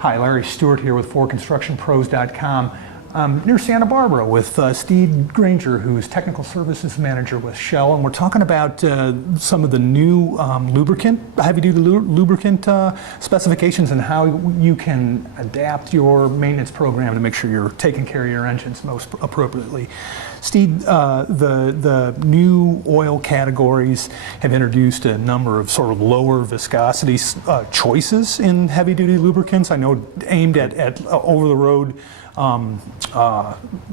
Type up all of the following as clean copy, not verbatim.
Hi, Larry Stewart here with FordConstructionPros.com. Near Santa Barbara with Steve Granger, who's Technical Services Manager with Shell, and we're talking about some of the new heavy-duty lubricant specifications and how you can adapt your maintenance program to make sure you're taking care of your engines most appropriately. Steve, the new oil categories have introduced a number of sort of lower viscosity choices in heavy-duty lubricants. I know aimed at over-the-road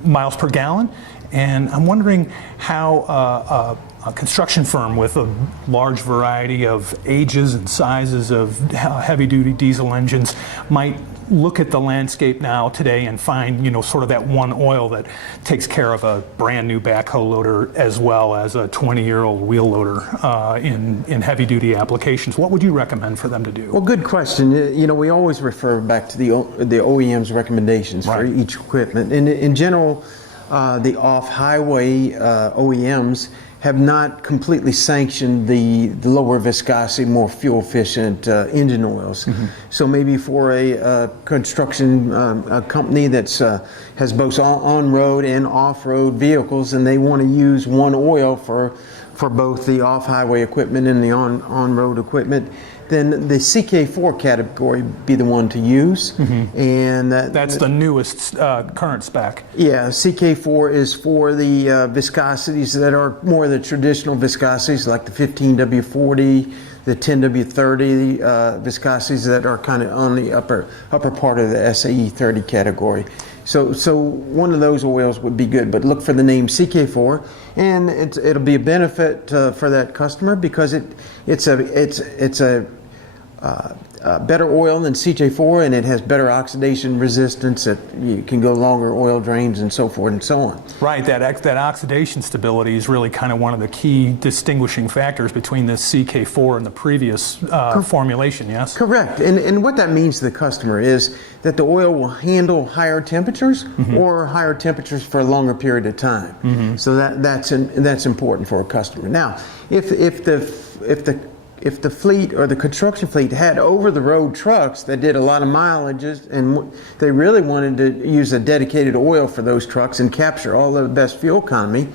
miles per gallon, and I'm wondering how a construction firm with a large variety of ages and sizes of heavy-duty diesel engines might look at the landscape now today and find, sort of that one oil that takes care of a brand new backhoe loader as well as a 20-year-old wheel loader in heavy-duty applications. What would you recommend for them to do? Well, good question. We always refer back to the OEM's recommendations for each equipment. In general, the off-highway OEMs have not completely sanctioned the lower viscosity, more fuel-efficient engine oils. Mm-hmm. So maybe for a construction company that's has both on-road and off-road vehicles, and they want to use one oil for both the off-highway equipment and the on-road equipment, then the CK4 category be the one to use. Mm-hmm. And that's the newest current spec. Yeah, CK4 is for the viscosities that are more the traditional viscosities, like the 15W40, the 10W30 viscosities that are kind of on the upper part of the SAE 30 category. So one of those oils would be good, but look for the name CK4, and it'll be a benefit for that customer because it's a better oil than CJ4, and it has better oxidation resistance. You can go longer oil drains and so forth and so on. Right, that oxidation stability is really kind of one of the key distinguishing factors between this CK4 and the previous formulation, yes? Correct, and what that means to the customer is that the oil will handle higher temperatures mm-hmm. or higher temperatures for a longer period of time. Mm-hmm. So that's important for a customer. Now, if the fleet or the construction fleet had over-the-road trucks that did a lot of mileages and they really wanted to use a dedicated oil for those trucks and capture all the best fuel economy,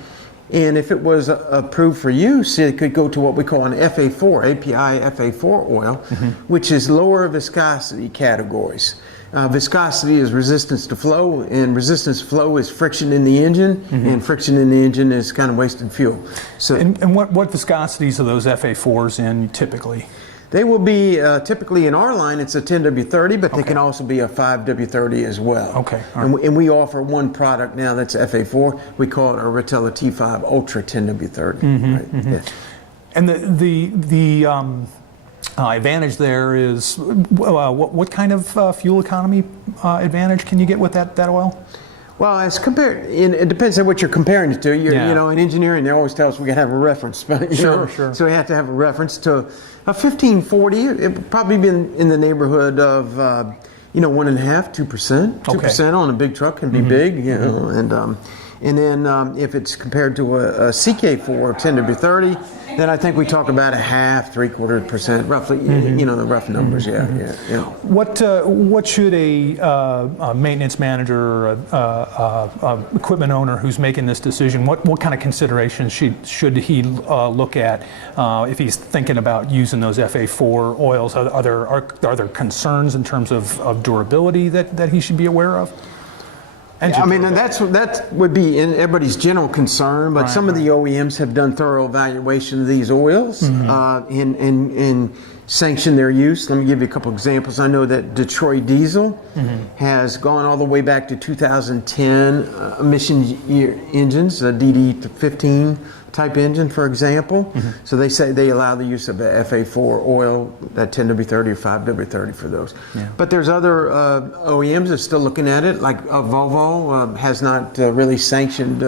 and if it was approved for use, it could go to what we call an FA4, API FA4 oil, mm-hmm. which is lower viscosity categories. Viscosity is resistance to flow, and resistance to flow is friction in the engine, mm-hmm. and friction in the engine is kind of wasted fuel. So, and what viscosities are those FA4s in typically? They will be typically in our line. It's a 10W30, but they can also be a 5W30 as well. Okay. All right. And we offer one product now that's FA4. We call it our Rotella T5 Ultra 10W30. Mm-hmm, right? Mm-hmm. Yeah. And the advantage there is what kind of fuel economy advantage can you get with that oil? Well, as compared, it depends on what you're comparing it to. In engineering, they always tell us we got to have a reference. But, sure. So we have to have a reference to a 1540. It would probably be in the neighborhood of 1.5%, 2%. 2% on a big truck can be mm-hmm. big, mm-hmm. And then if it's compared to a CK4 10W30, then I think we talk about 0.5%, 0.75%, roughly. Mm-hmm. The rough numbers. Mm-hmm. Yeah. What should a maintenance manager, or equipment owner who's making this decision? What kind of considerations should he look at if he's thinking about using those FA4 oils? Are there concerns in terms of durability that he should be aware of? And that would be in everybody's general concern, but some of the OEMs have done thorough evaluation of these oils mm-hmm. And sanction their use. Let me give you a couple examples. I know that Detroit Diesel mm-hmm. has gone all the way back to 2010 emission year engines, a DD15 type engine, for example. Mm-hmm. So they say they allow the use of a FA4 oil, that 10W30 or 5W30 for those. Yeah. But there's other OEMs that are still looking at it, like Volvo has not really sanctioned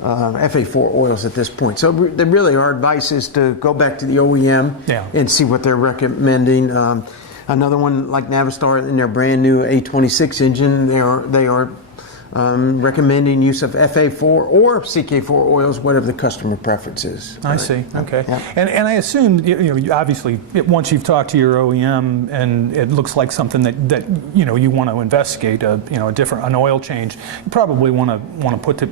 FA4 oils at this point. So really our advice is to go back to the OEM and see what they're recommending. Another one like Navistar in their brand new A26 engine, they are recommending use of FA4 or CK4 oils, whatever the customer preference is. I see. Okay. Yeah. And I assume obviously once you've talked to your OEM and it looks like something that you want to investigate an oil change, you probably want to put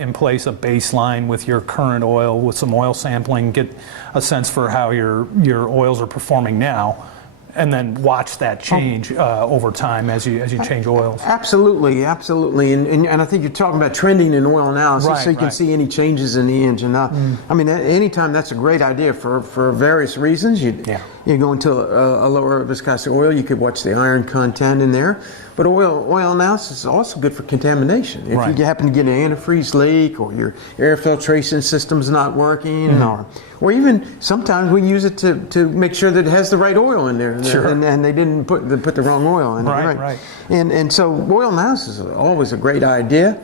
in place a baseline with your current oil with some oil sampling, get a sense for how your oils are performing now, and then watch that change over time as you change oils. Absolutely. And I think you're talking about trending in oil analysis, so you can see any changes in the engine. I mean, anytime that's a great idea for various reasons. You go into a lower viscosity oil, you could watch the iron content in there. But oil analysis is also good for contamination. If you happen to get an antifreeze leak, or your air filtration system's not working, or even sometimes we use it to make sure that it has the right oil in there, and they didn't put the wrong oil in there. Right. And so oil analysis is always a great idea.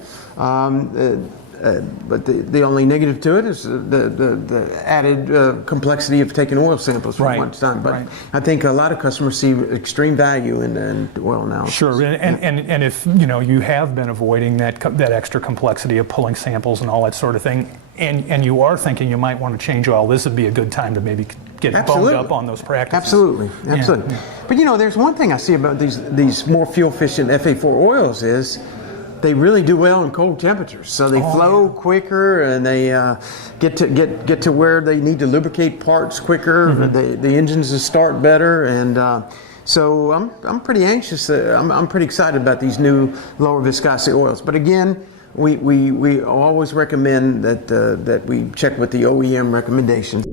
But the only negative to it is the added complexity of taking oil samples from one time. But I think a lot of customers see extreme value in oil analysis. Sure, and if you have been avoiding that extra complexity of pulling samples and all that sort of thing, and you are thinking you might want to change oil, this would be a good time to maybe get boned up on those practices. Absolutely. Yeah. But there's one thing I see about these more fuel efficient FA4 oils is they really do well in cold temperatures. So they flow quicker, and they get to where they need to lubricate parts quicker. The engines will start better, and so I'm pretty anxious. I'm pretty excited about these new lower viscosity oils. But again, we always recommend that we check with the OEM recommendations.